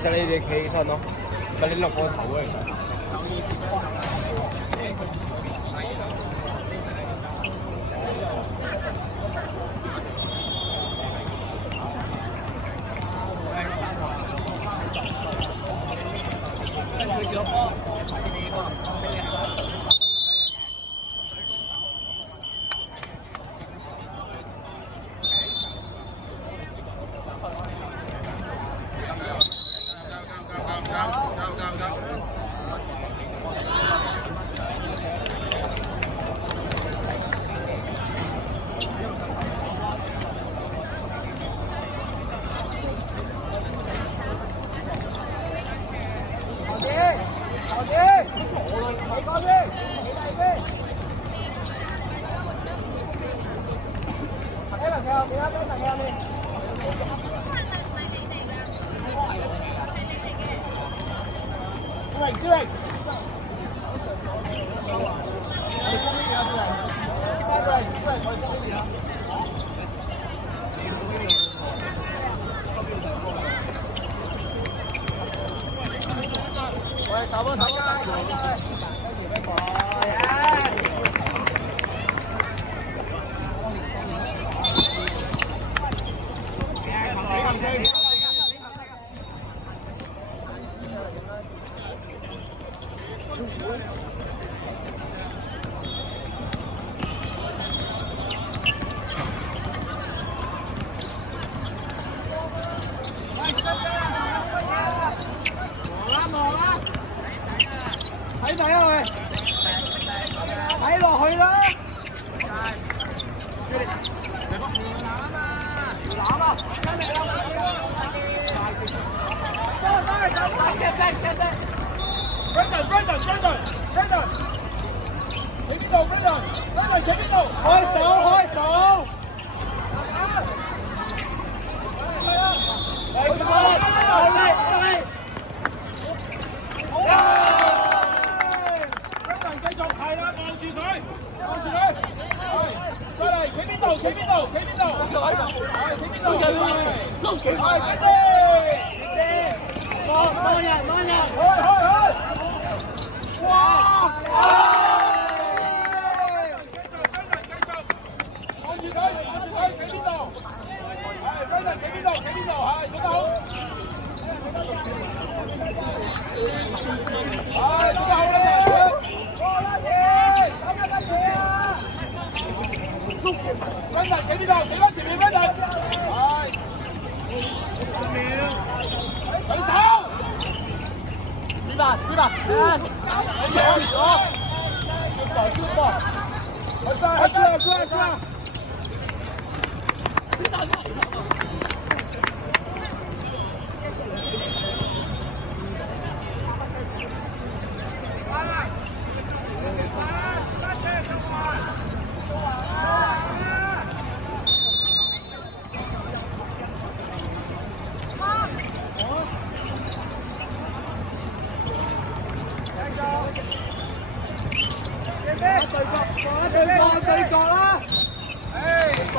其實你哋企起身咯，唔係你落個頭啊！其實。睇睇啊喂，睇落去啦！攬啊！真係有Brandon，企邊度 ？Brandon，企邊度？開手！係啦，望住佢，再嚟，企邊度？企邊度？係企邊度？望人，哇！繼續，望住佢，企邊度？係企邊度？係做得好。係做得好啦！Brandon，企邊度？企翻前面 Brandon。係。舉手。邊吧？快！對角啦！接波！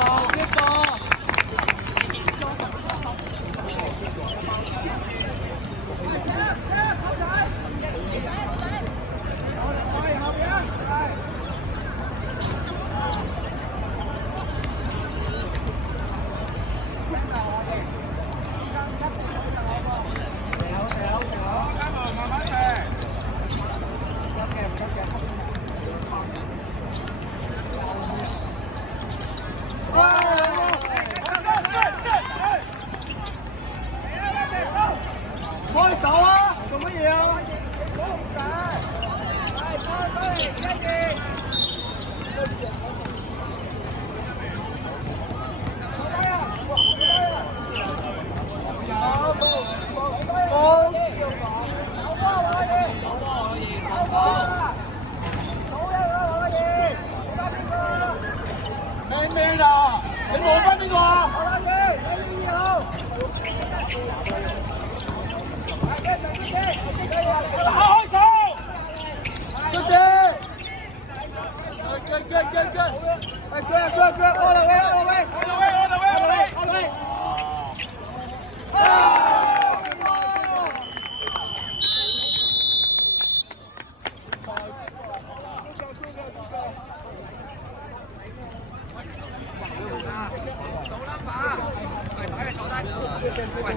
喂，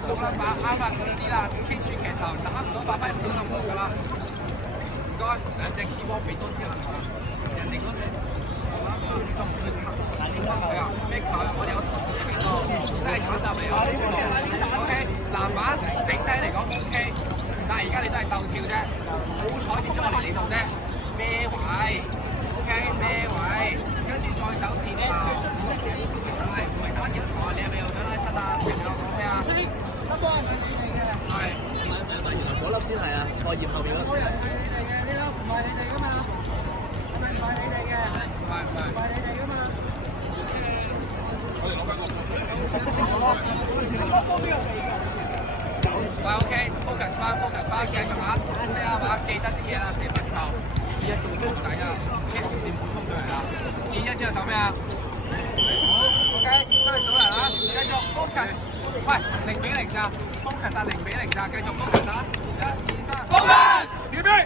數啦，把啱啊嗰啲啦，keep 住騎頭，打唔到發揮唔到咁多㗎啦。唔該，兩隻 keyboard 俾多啲人啊，人哋嗰隻係啊，咩球啊？我哋有投資喺邊度，真係慘淡嚟啊 ！OK， 籃板整體嚟講 OK， 但係而家你都係鬥跳啫，好彩跌咗落嚟呢度啫，咩位 ？OK， 咩位？跟住再手指頭，係唔係打幾多場啊？你係咪又想拉七啊？你有講咩啊？嗰個係咪你哋嘅？係。唔係，原來嗰粒先係啊！菜葉後邊嗰粒。嗰人係你哋嘅，呢粒唔係你哋噶嘛？係咪唔係你哋嘅？唔係。唔係你哋噶嘛？喂 ，OK，focus 翻，繼續玩，四下玩，記得啲嘢啦，四分球，一到高底啊，OK，你唔好衝上嚟啦。2-1之後手咩啊 ？OK， 出去數人啦，繼續 focus。喂，0-0咋 ？focus 啊，0-0咋？繼續 focus 啊！1、2、3 ，focus！ Keep it！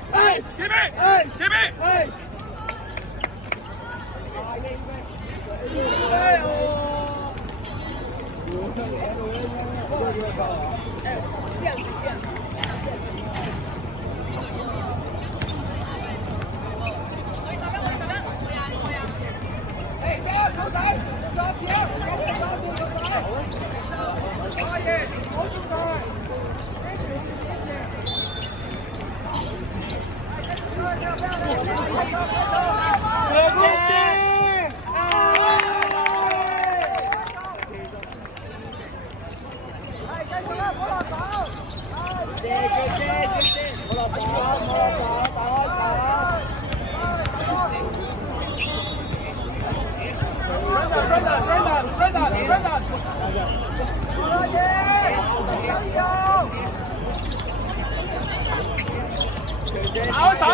好手！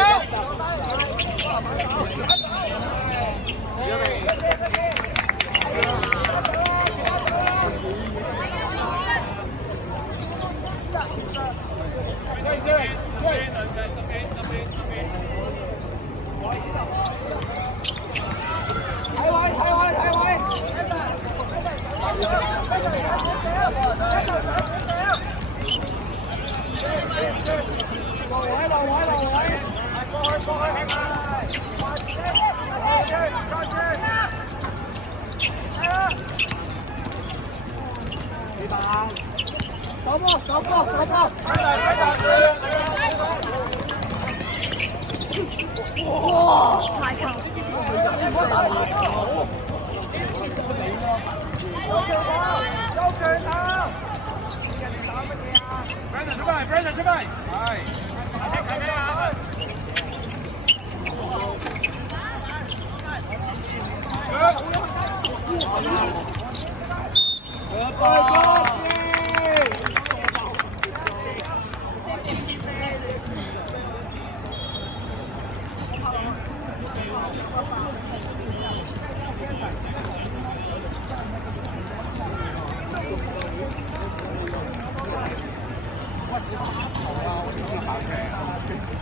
走波！哇！太球！有拳啊！Brandon 出嚟！係。睇咩啊？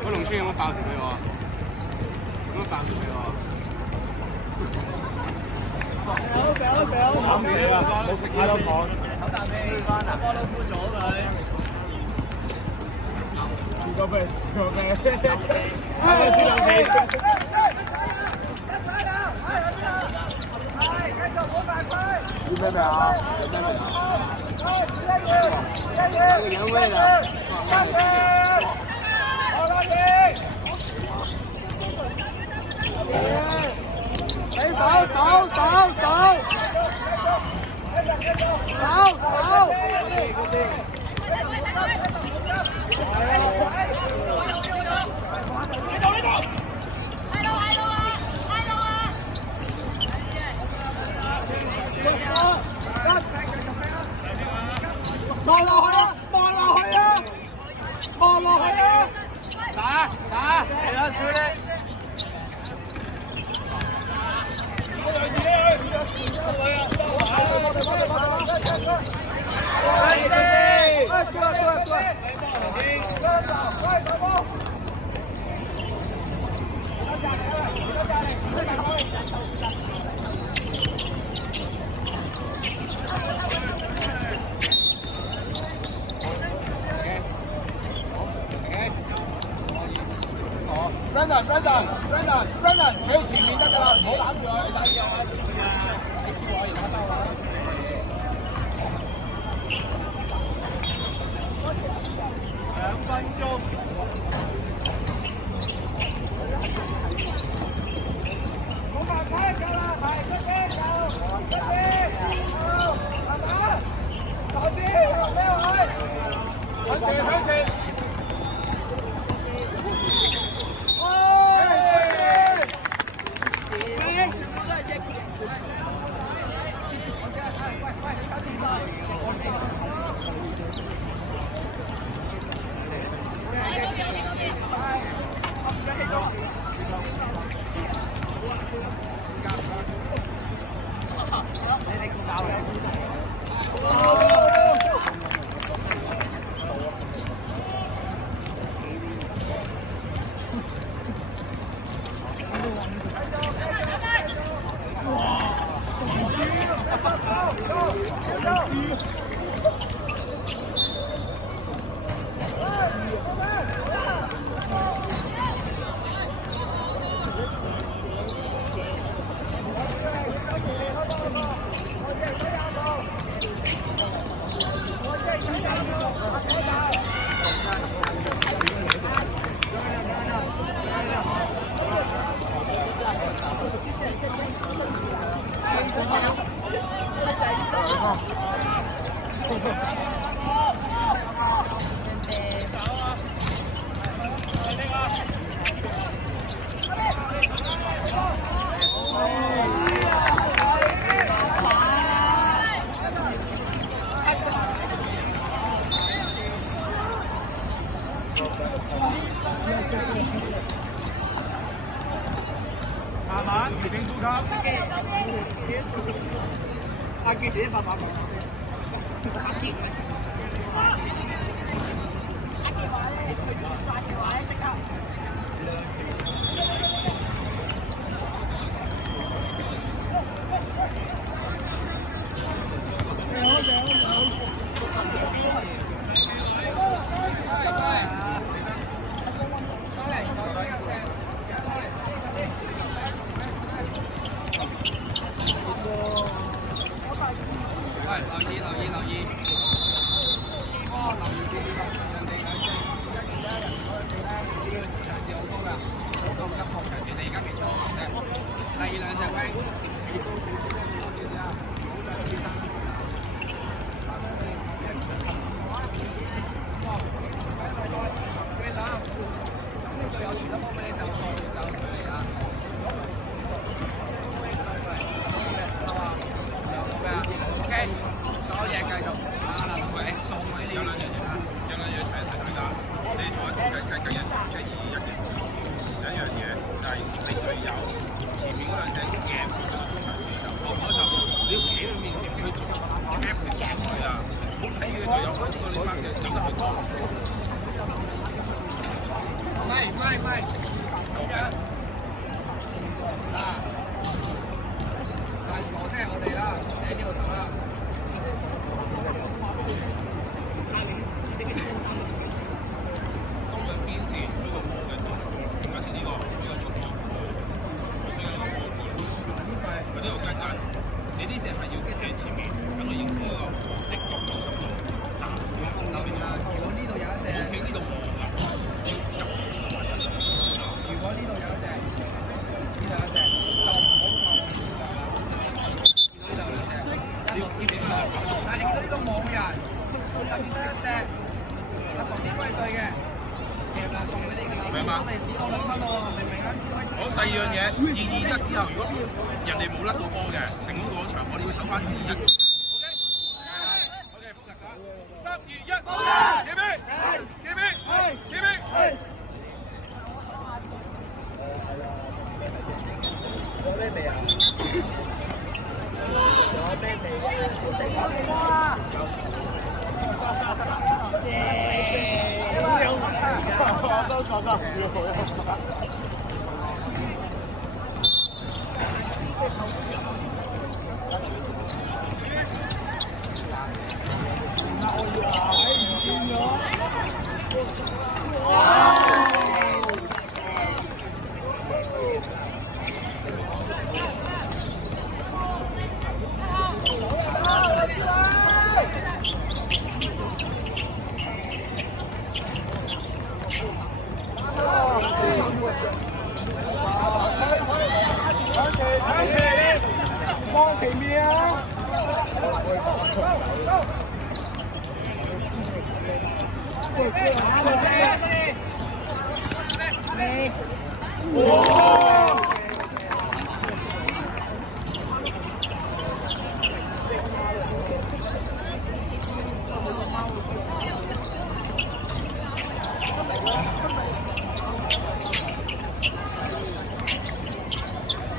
嗰農村有冇爆條俾我？有冇爆條俾我？冇食太多糖。口啖氣翻啊！波都敷咗佢。試過咩？試過咩？要咩啊？有咩啊？有咩啊？望落去啊！打！嚟啦，小力！ Brandon，喺前面得㗎，唔好攬住佢，攬住佢。我而家收啦。2分鐘。冇辦法㗎啦，係出邊走，出邊走，係嘛？投資落咩位？向前，向前。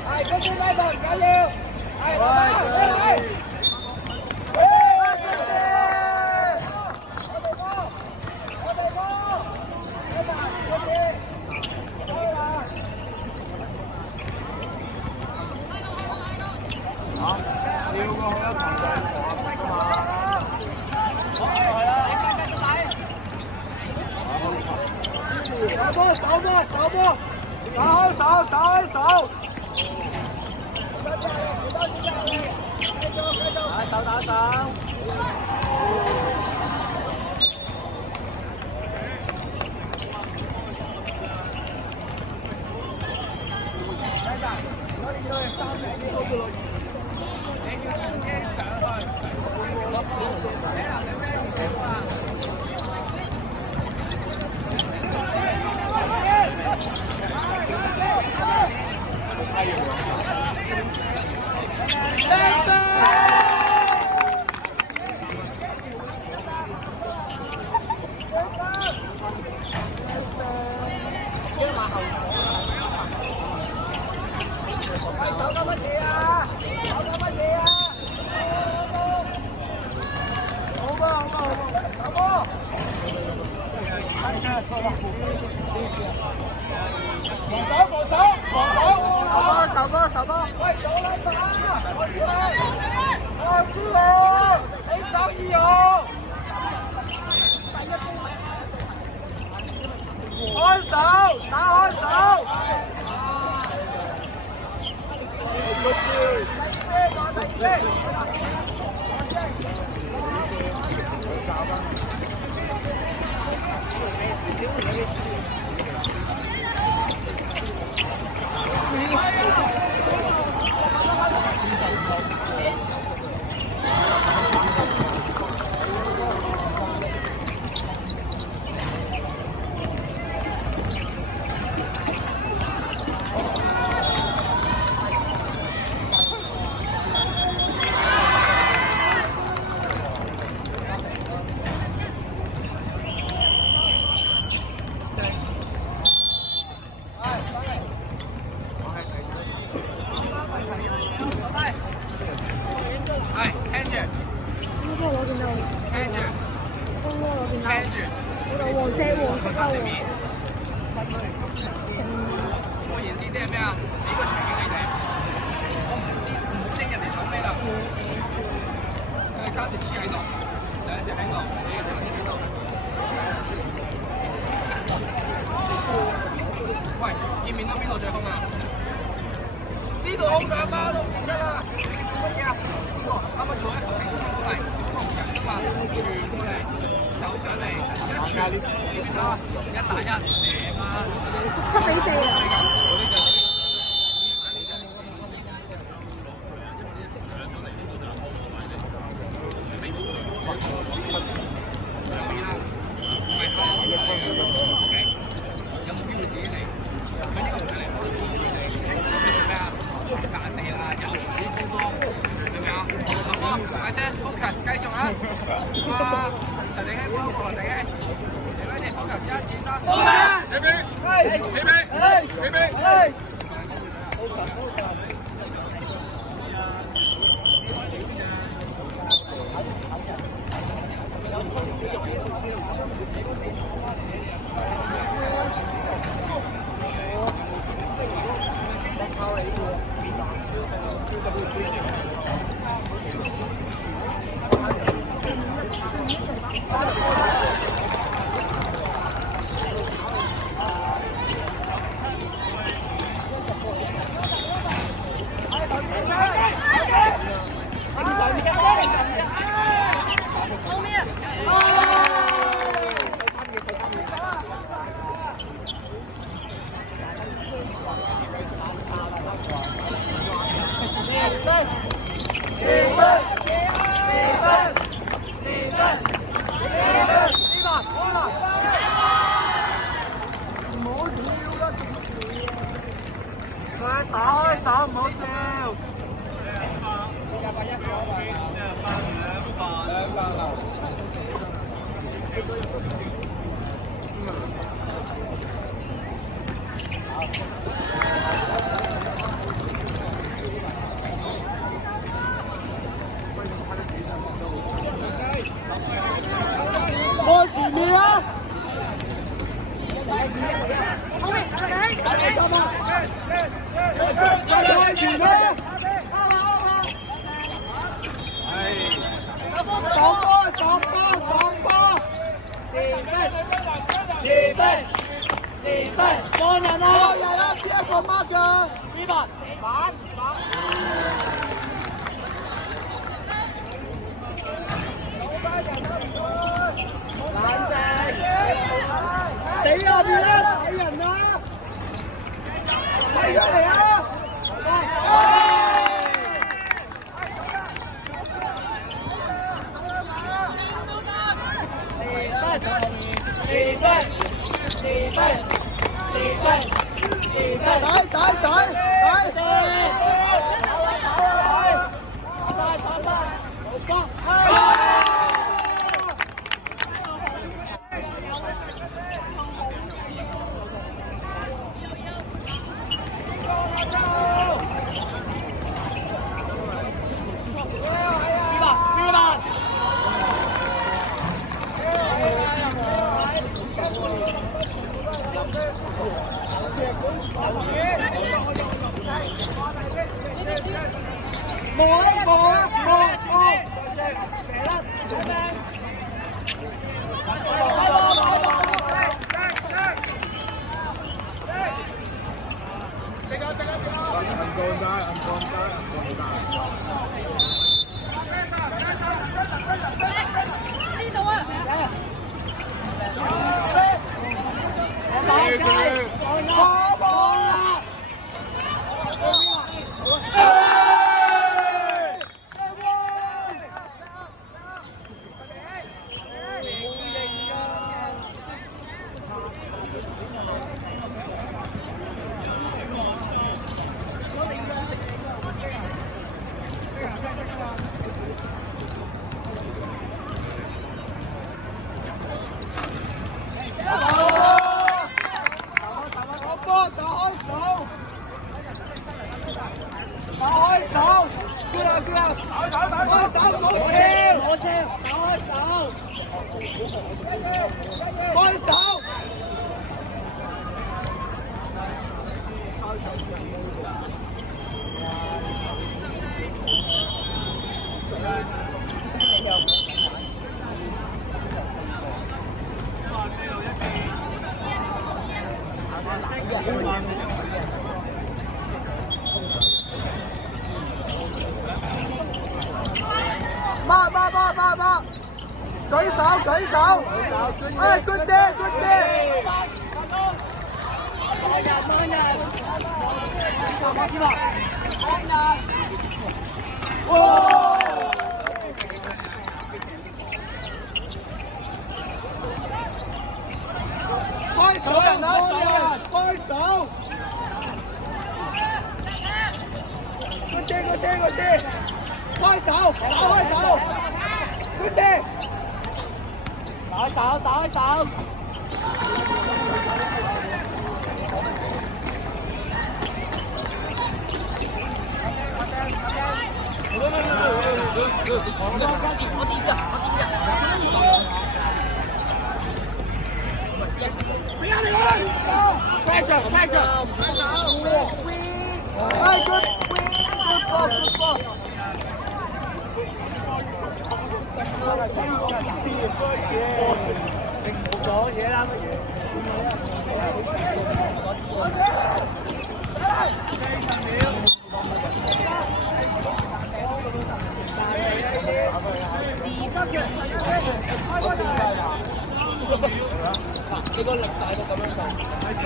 係，跟住拉動，緊要，係，嚟，手波，打開手。打手。手波，喂，手拉把，我知我，你手意我，開手，打開手，換言之，即係咩啊？俾個場景你哋，我唔知，唔好拎人哋手飛啦。佢3隻黐喺度，2隻喺度，你3隻喺度。喂，見面到邊度最空啊？呢度空兩巴都唔認得啦！做乜嘢啊？啱啱做一球成功過嚟，只不過唔緊要啊！傳過嚟，走上嚟，一傳，見到啊？1打1，贏啊！7比4啊！大聲 focus 繼續啊！陳定希幫我陳定希，你嗰隻手球1、2、3，好啊！起飛！我前面啊！再前啦！手波！2分，幫人啊！邊一個 mark 㗎？呢個反。冷靜，俾下邊啦，睇人啦，睇出嚟啊！舉手！哎 ，good day！ 慢人！哇！開手！開手 ！good day！ 開手！打開手 ！good day！ 打開手！Pressure! Good ball! 講嘢啦乜嘢？你個力大到咁樣做，係咗。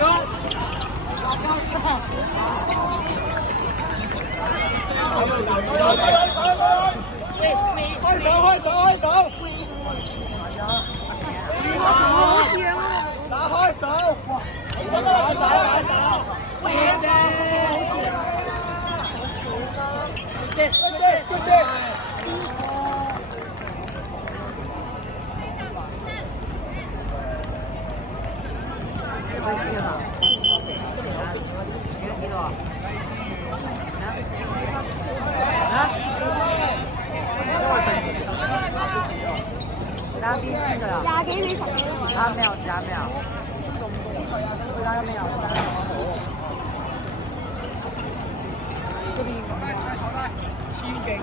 開手！打開手！Good！ 。廿幾比10幾。啱咩啊？啱咩啊？佢打緊咩啊？超勁喎！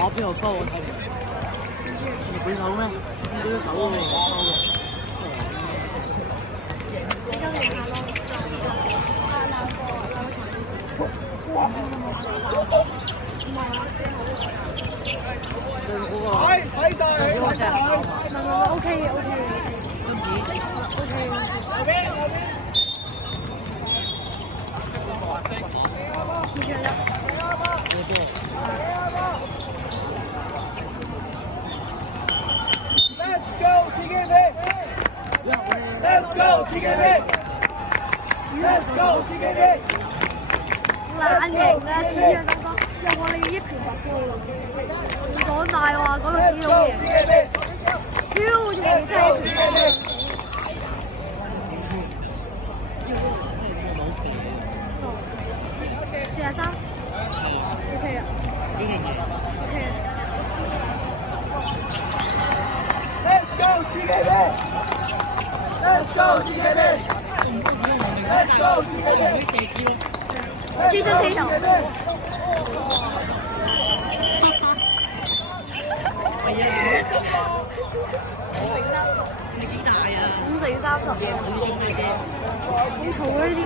我邊度收我睇唔到？你舉手咩？你舉手喎，睇晒你睇晒，OK OK。Let's go TKB Let's go TKB Let's go TKB 懶型啊！次次咁講，有我哋嘅一拳白波，你講大話，講到幾好嘢，超好似你真係。43 OK 啊 OK 啊 Let's go TKB Let's go TKB Let's go TKB 轉身踢頭。30嘅，咁嘈呢啲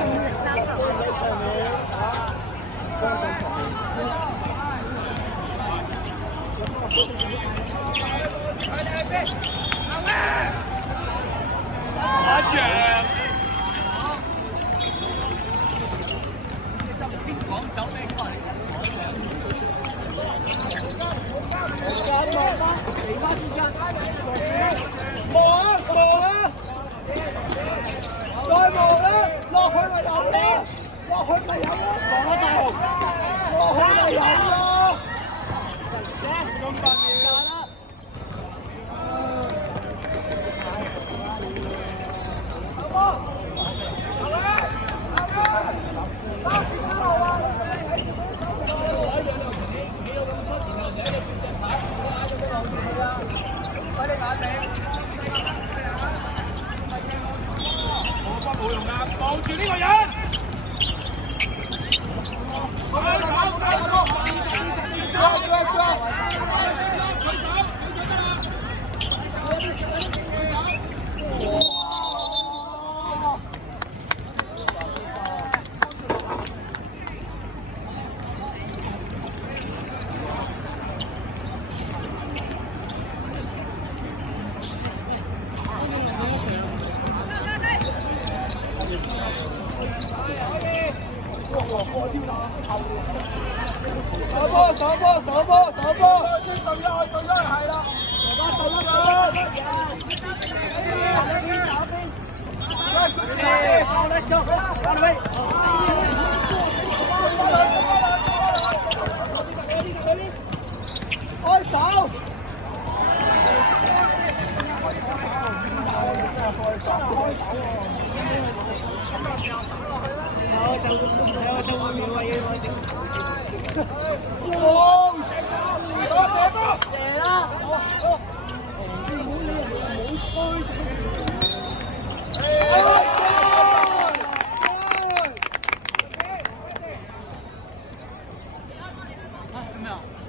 望住呢個人，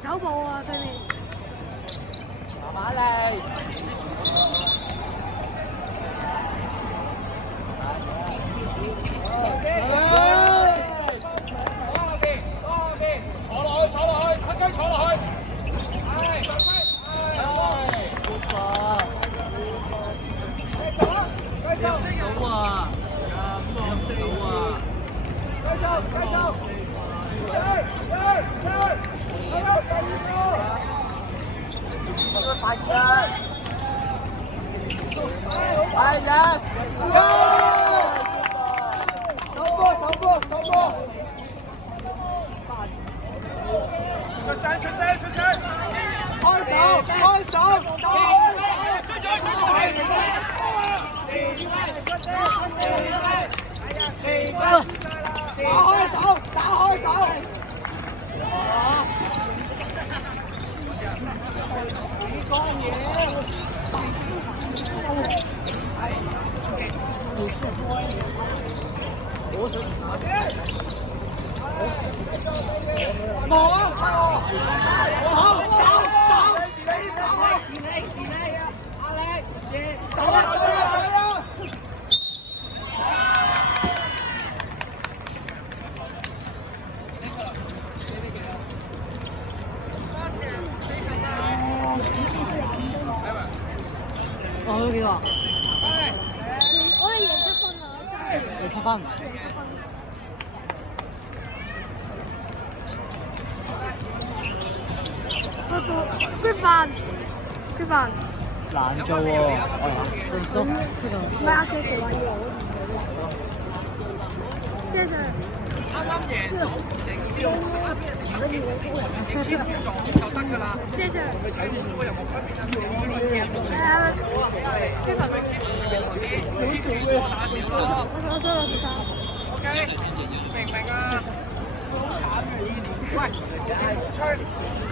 走步啊佢哋。慢嚟。我都幾多？我哋贏7分啊！贏7分。決飯。難做喎，迅速。唔係阿謝 Sir 話要我，謝 Sir。啱啱贏到營銷啱邊人前線，keep 住撞就得㗎啦。謝 Sir。佢踩住都有冇分別啊？係啊，決飯。keep 住錯打少咯。我再攞時間。OK，明唔明啊？好慘嘅呢年。喂，吹，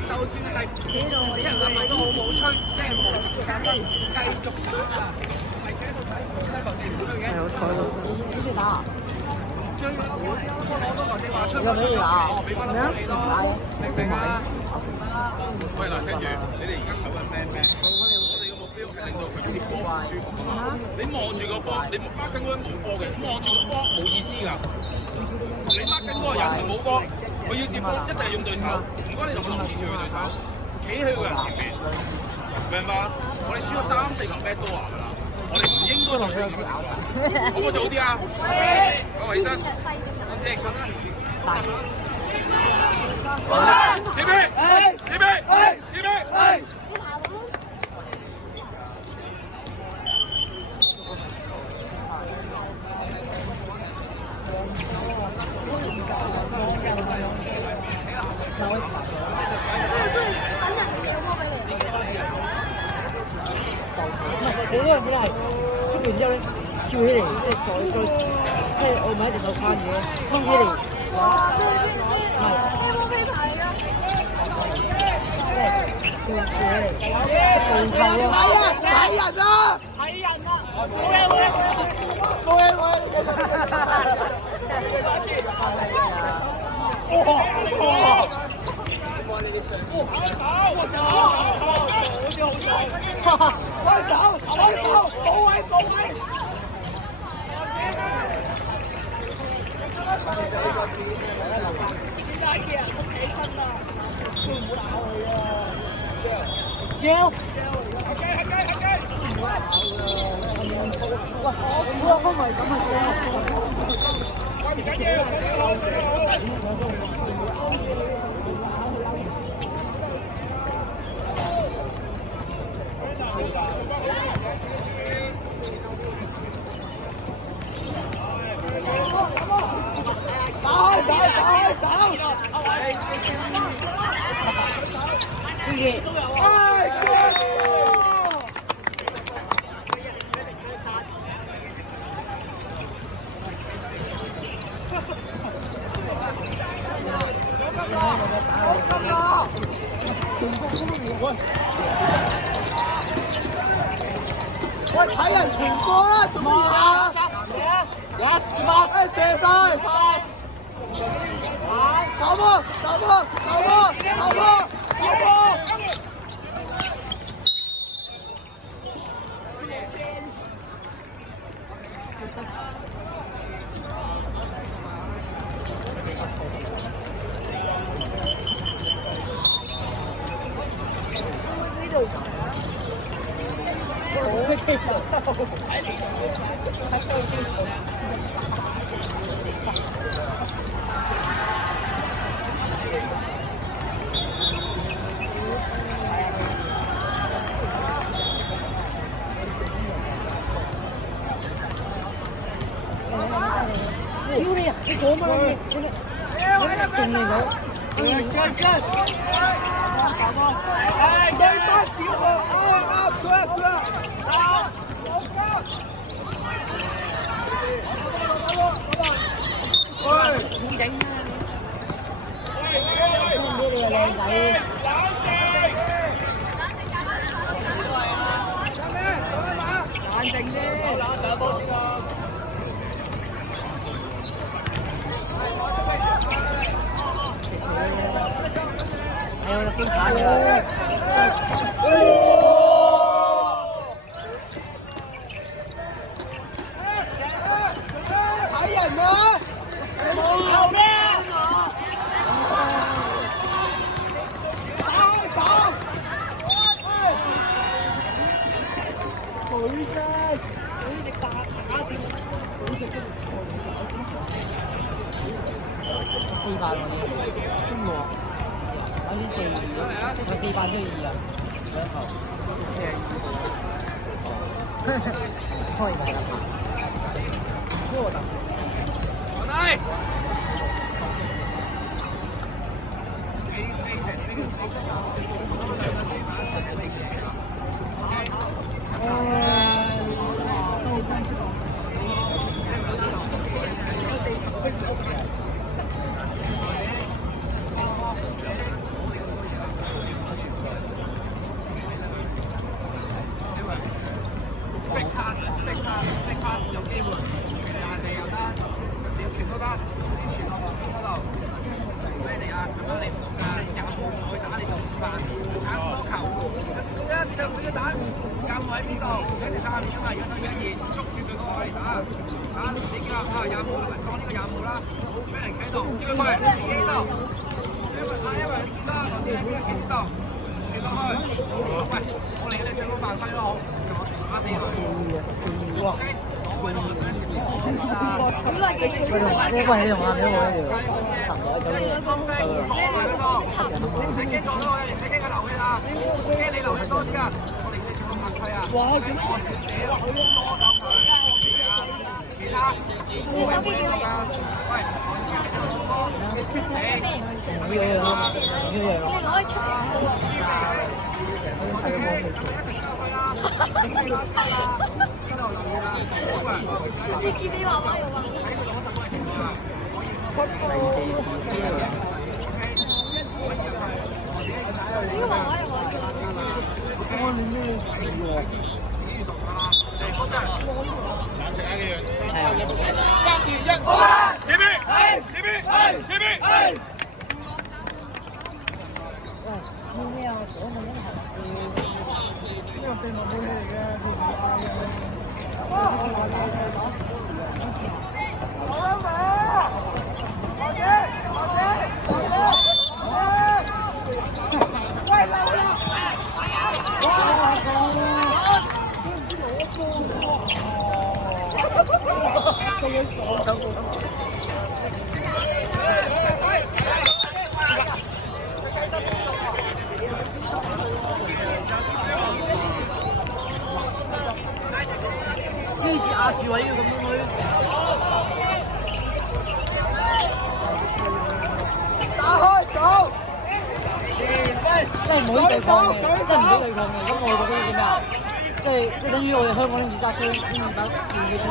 就算係俾人諗埋都好冇吹，即係冇時間生，繼續打啊！係企喺度睇，睇頭先唔吹嘅。係好彩咯，呢啲打。追啦！我攞到頭先話出有咩打？俾翻你咯，明唔明啊？喂嗱，跟住你哋而家手緊咩？我哋嘅目標係令到佢接波唔舒服㗎嘛。你望住個波，你掹緊嗰個冇波嘅，望住個波冇意思㗎。你掹緊嗰個人係冇波，佢要接波一定係用對手。唔該，你同我留意住佢對手，企喺個人前面，明白？我哋輸咗3、4球 back door 㗎啦，我哋唔應該再出咁樣搞。好唔好做啲啊？講起身，我即係咁啦。準備，準備，準備。佢嗰陣時係捉完之後咧，跳起嚟，即係再即係我咪一隻手撐住咧，掹起嚟。哇！咩波飛牌㗎？跳起嚟，一步球啊！睇人啊！冇嘢。開手，保位。招！哇！唔係咁喂，睇人傳波啦，做乜嘢啊？射晒！手波！屌你啊！你講乜嘢？勁你講。對翻小學，點整啊你？送俾你啊靚仔！冷靜啲，上波先啦。係啊，飛牌嘅。睇人啊！冇咩？走！女仔，你食打電，你食400個嘢，邊個啊？我先42，我400+2啊，兩球42。開大啦！錯的。嚟！有機會，人哋又得，點傳都得，傳落網中嗰度。咩嚟啊？咁樣你唔懂㗎，廿號去打你就唔犯，鏟多球，咁一腳俾佢打，夾喺邊度？喺條下面啊嘛，而家手一熱，捉住佢個位嚟打。你見啦，廿五啦，當呢個廿五啦，俾人企喺度，叫佢過嚟，企喺度。因為見到頭先喺邊個企喺度，轉落去。喂，我嚟你最好犯規都好，打死佢。好耐幾時出嚟？呢個係同阿表妹嚟嘅，唔使驚撞到我，唔使驚佢流血啊！驚你流血多啲啊！我哋你做個犯規啊！哇！點我少少，多走佢。其他會唔會做㗎？喂，呢個樣，呢個樣。你攞去出嚟。次次見你爸爸用啊！呢個爸爸用啊！我點知你試喎？咩啊？我問緊係呢個秘密武器嚟嘅。超似壓住位要咁樣去。打開手，真係唔好對抗嘅，真係唔好對抗嘅。咁我哋嗰啲叫咩啊？即係等於我哋香港啲自殺車，先得自己車。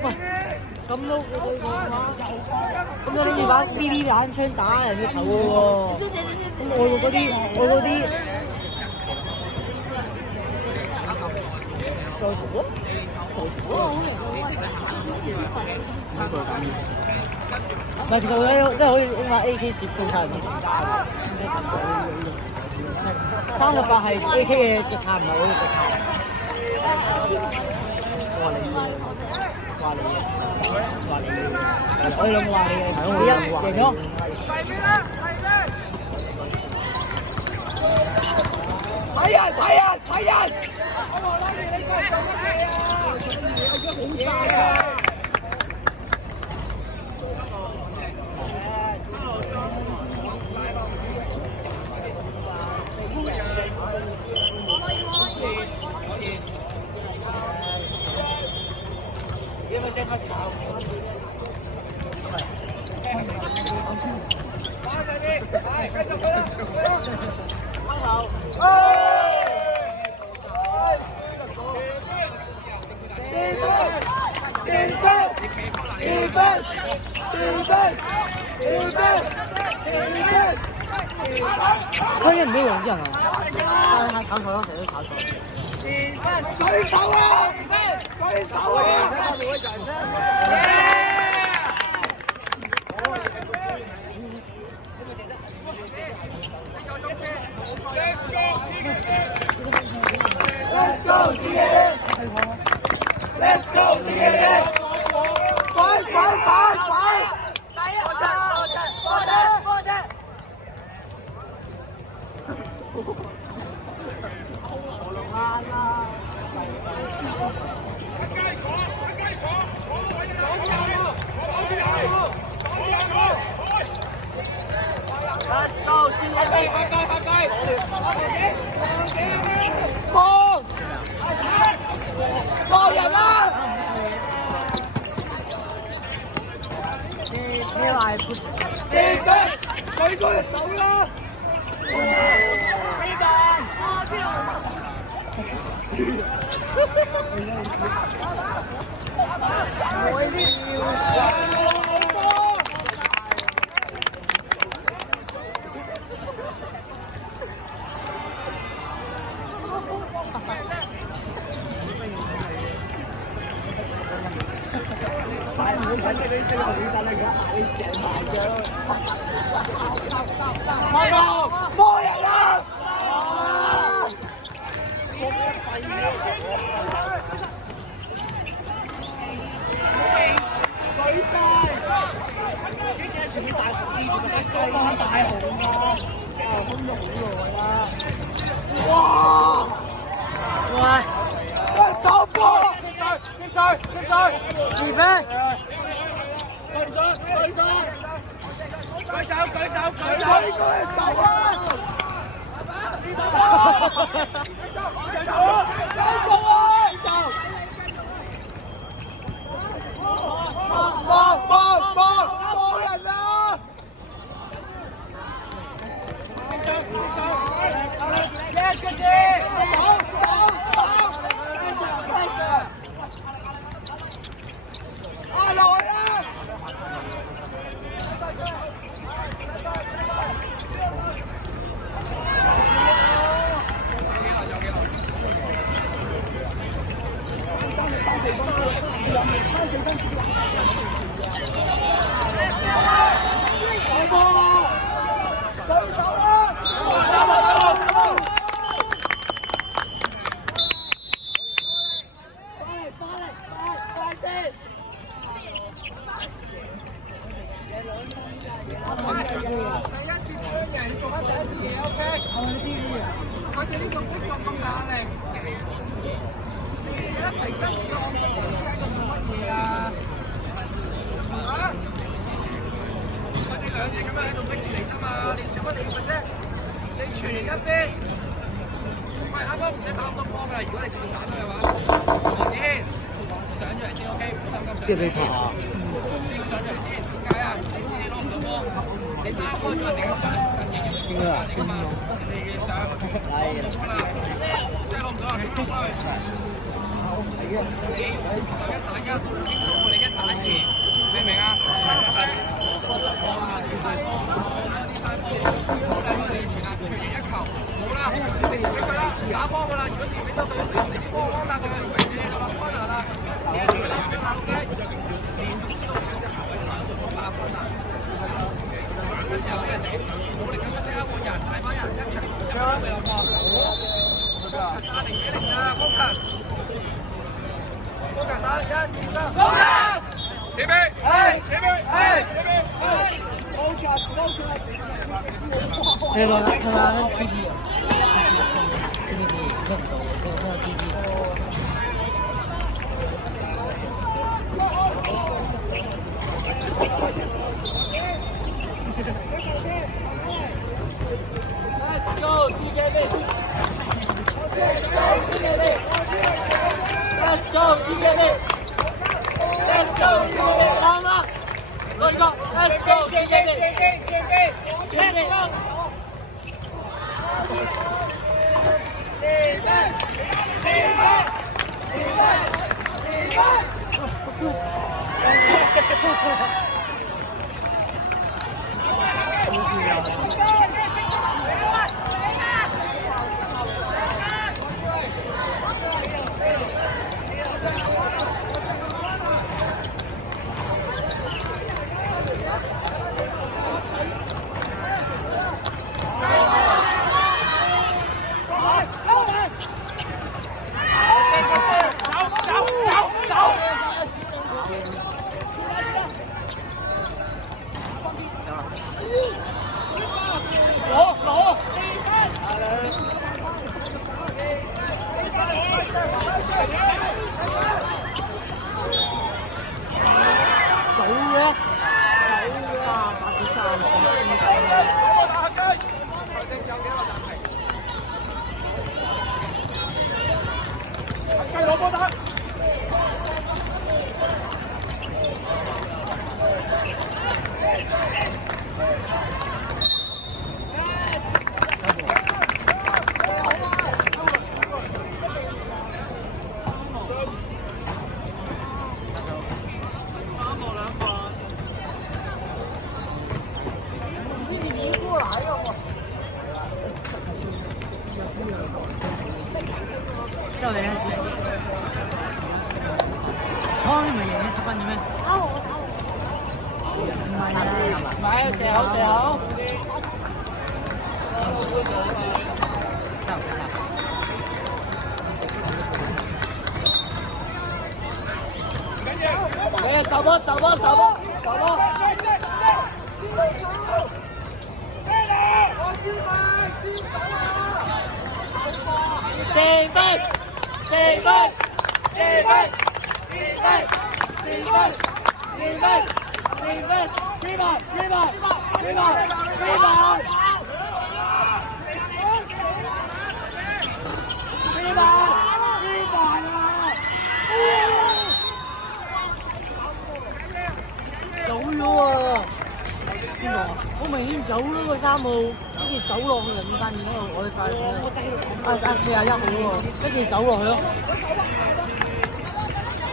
喂，咁都對抗啦？咁都拎住把 BB 彈槍打人嘅頭嘅喎。咁外國嗰啲。再嘈咯，再嘈咯。唔係，其實我咧即係可以拎把 AK 接掃晒人哋全家嘅。38係 AK 嘅極限，唔係我嘅極限。話你，我哋兩個話你嘅，我一贏咗。睇人！香港唔都用啲人啊，但係炒菜咯，成日都炒菜。舉手啊！舉手啊！Let's go, TNA! Let's go, TNA! 快！波車！冇人啦！咩話？地腳，舉咗隻手啦！快唔好睇你啲聲，我點解你而家你成埋嘅？冇人啦！之前喺前面大紅之前咪雞翻大紅咯，封咗好耐啦。哇！喂！手波！接水！二分！舉手！呢個係手啊！冇人啊！啊來啊！邊俾拍啊？上場先，點解啊？即使你攞唔到波，你打開咗人哋嘅上陣型嘅決勝嚟㗎嘛，人哋嘅上攞唔到波啦，真係攞唔到啊！點攞翻去？你就1打1，輕鬆過你1打2，明唔明啊？放下啲快波，你傳贏一球，冇啦，直接俾佢啦，打波㗎啦。如果你俾到佢，你啲波安打上去，你就落開啦。你一條嚟咗啦 ，OK。連續輸到2隻球，3分啦。跟住又俾人哋冇力咁出聲啊！換人，大班人一場都未有波。Focus 0-0啊 ！Focus。Focus 1、2、3 ，Focus。準備，係咯，睇下 TV 啊，TV 聽唔到，聽到 TV。Let's go, TJB! Let's go, TJB! Let's go, TJB! Let's go, TJB! 啱啦，來個 Let's go, TJB! Let's go! 之後你咧試，哦，你唔係贏咗7分嘅咩？唔係啊，唔係射好，走。手波，手波，手波，手波。定分，定分，定分，定分，定分，定分，定分，追吧，追吧，追吧，追吧。追吧，追吧啊！走咗啊！邊個？好明顯走咗個3號，跟住走落去就5塊面嗰度，我哋快線41號喎，跟住走落去咯。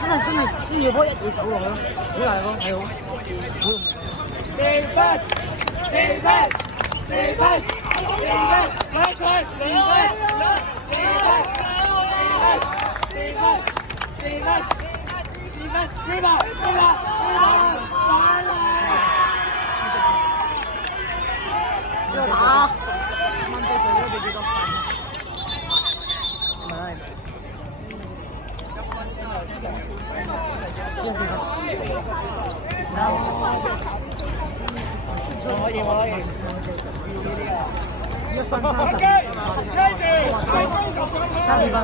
真係呢條波一嘢走落去咯，好大個，係好。定分，定分，定分，定分，兩佢，定分，定分，定分，定分，定分，追吧，追吧，追吧，完了。要打，慢啲做咗幾多分？唔係。可以。1分30。30分。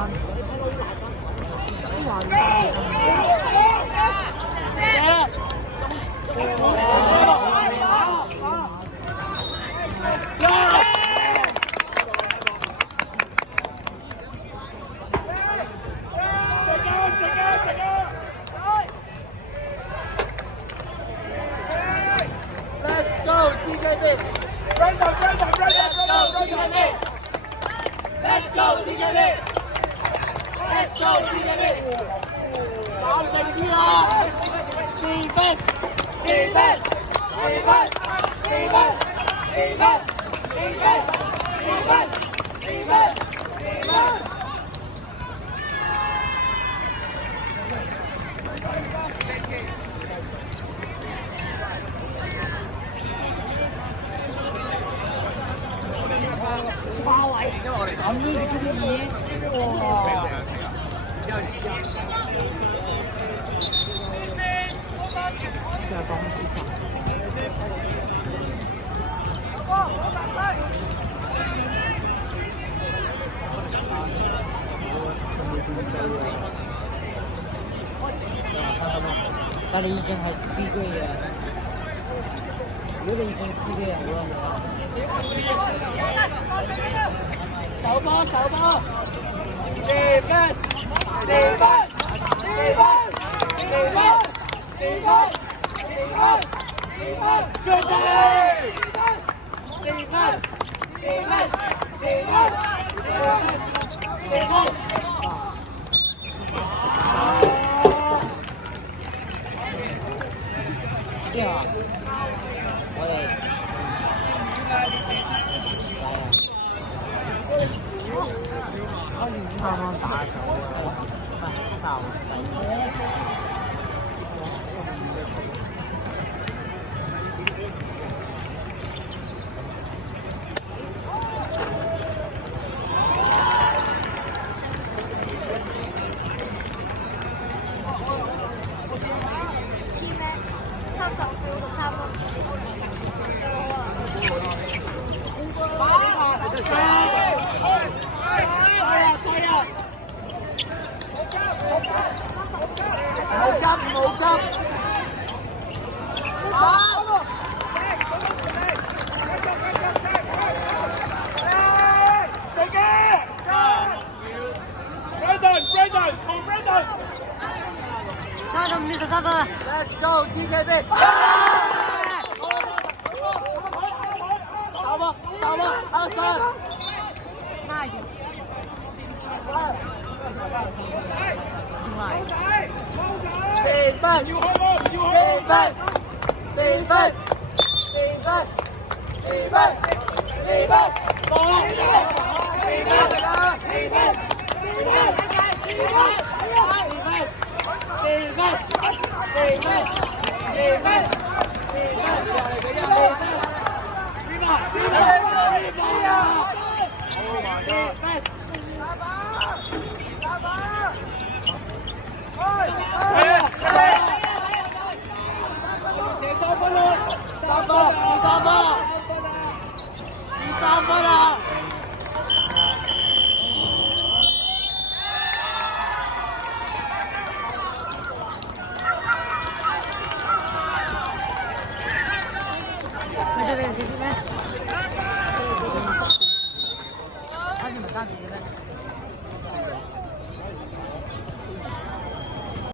但你已經係 B 區嘅，如果你已經 C 區嘅好啦。手波，手波，地分，地分，地分，地分，地分，地分，地分，絕對，地分，地分，地分，地分。邊啊？我哋啱啱打手啊！33分 ，Let's go TKB！ 手波，手波，後上，快點！地分，地分，地分，地分，地分，地分，冇，地分，地分，地分，地分，地分。地分，地分，地分，咪就你哋試試咩？啱先咪3字嘅咩？